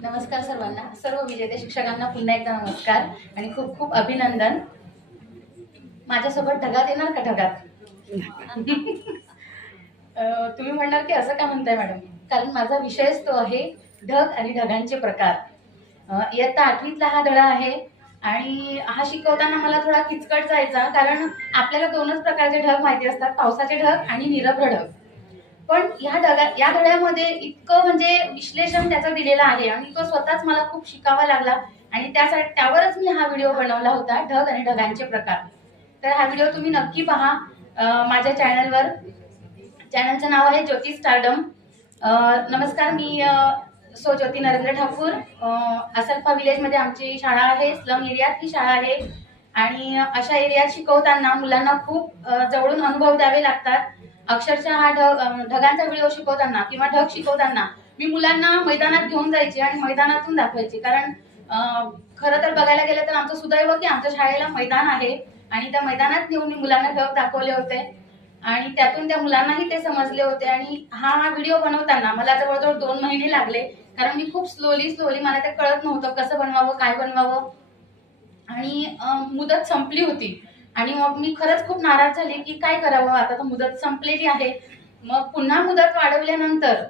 नमस्कार सर्वांना. सर्व विजेते शिक्षकांना पुन्हा एकदा नमस्कार आणि खूप खूप अभिनंदन. माझ्यासोबत ढगात येणार का ढगात? तुम्ही म्हणणार की असं का म्हणताय मॅडम? कारण माझा विषयच तो आहे ढग आणि ढगांचे प्रकार. इयत्ता आठवीतला हा धडा आहे आणि हा शिकवताना मला थोडा किचकट जायचा कारण आपल्याला दोनच प्रकारचे ढग माहिती असतात पावसाचे ढग आणि निरभ्र ढग. पण ह्या ढगा या धड्यामध्ये इतकं म्हणजे विश्लेषण त्याचं दिलेलं आहे आणि तो स्वतःच मला खूप शिकावा लागला आणि त्यासाठी त्यावरच मी हा व्हिडिओ बनवला होता ढग आणि ढगांचे प्रकार. तर हा व्हिडिओ तुम्ही नक्की पहा माझ्या चॅनलवर. चॅनलचं नाव आहे ज्योती स्टारडम. नमस्कार मी सो ज्योती नरेंद्र ठाकूर. असल्फा विलेजमध्ये आमची शाळा आहे स्लम एरियात ही शाळा आहे. आणि अशा एरियात शिकवताना मुलांना खूप जवळून अनुभव द्यावे लागतात. अक्षरशः हा ढग ढगांचा व्हिडिओ शिकवताना किंवा ढग शिकवताना मी मुलांना मैदानात घेऊन जायची आणि मैदानातून दाखवायची. कारण खरं तर बघायला गेलं तर आमचं सुदैव की आमच्या शाळेला मैदान आहे आणि त्या मैदानात नेऊन मी मुलांना ढग दाखवले होते. आणि त्यातून त्या मुलांनाही ते समजले होते. आणि हा व्हिडिओ बनवताना मला जवळजवळ दोन महिने लागले. कारण मी खूप स्लोली स्लोली मला ते कळत नव्हतं कसं बनवावं काय बनवावं. आणि मुदत संपली होती. आणि मग मी खरंच खूप नाराज झाले की काय करावं? आता तर मुदत संपलेली आहे. मग पुन्हा मुदत वाढवल्यानंतर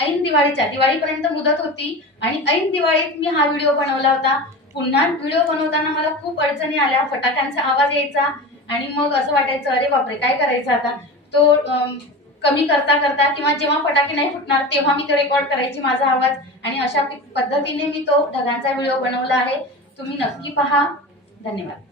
ऐन दिवाळीच्या दिवाळीपर्यंत मुदत होती आणि ऐन दिवाळीत मी हा व्हिडिओ बनवला होता. पुन्हा व्हिडिओ बनवताना मला खूप अडचणी आल्या फटाक्यांचा आवाज यायचा आणि मग असं वाटायचं अरे बापरे काय करायचं आता? तो कमी करता करता किंवा जेव्हा फटाके नाही फुटणार तेव्हा मी तो रेकॉर्ड करायची माझा आवाज आणि अशा पद्धतीने मी तो ढगांचा व्हिडिओ बनवला आहे. तुम्ही नक्की पहा. धन्यवाद.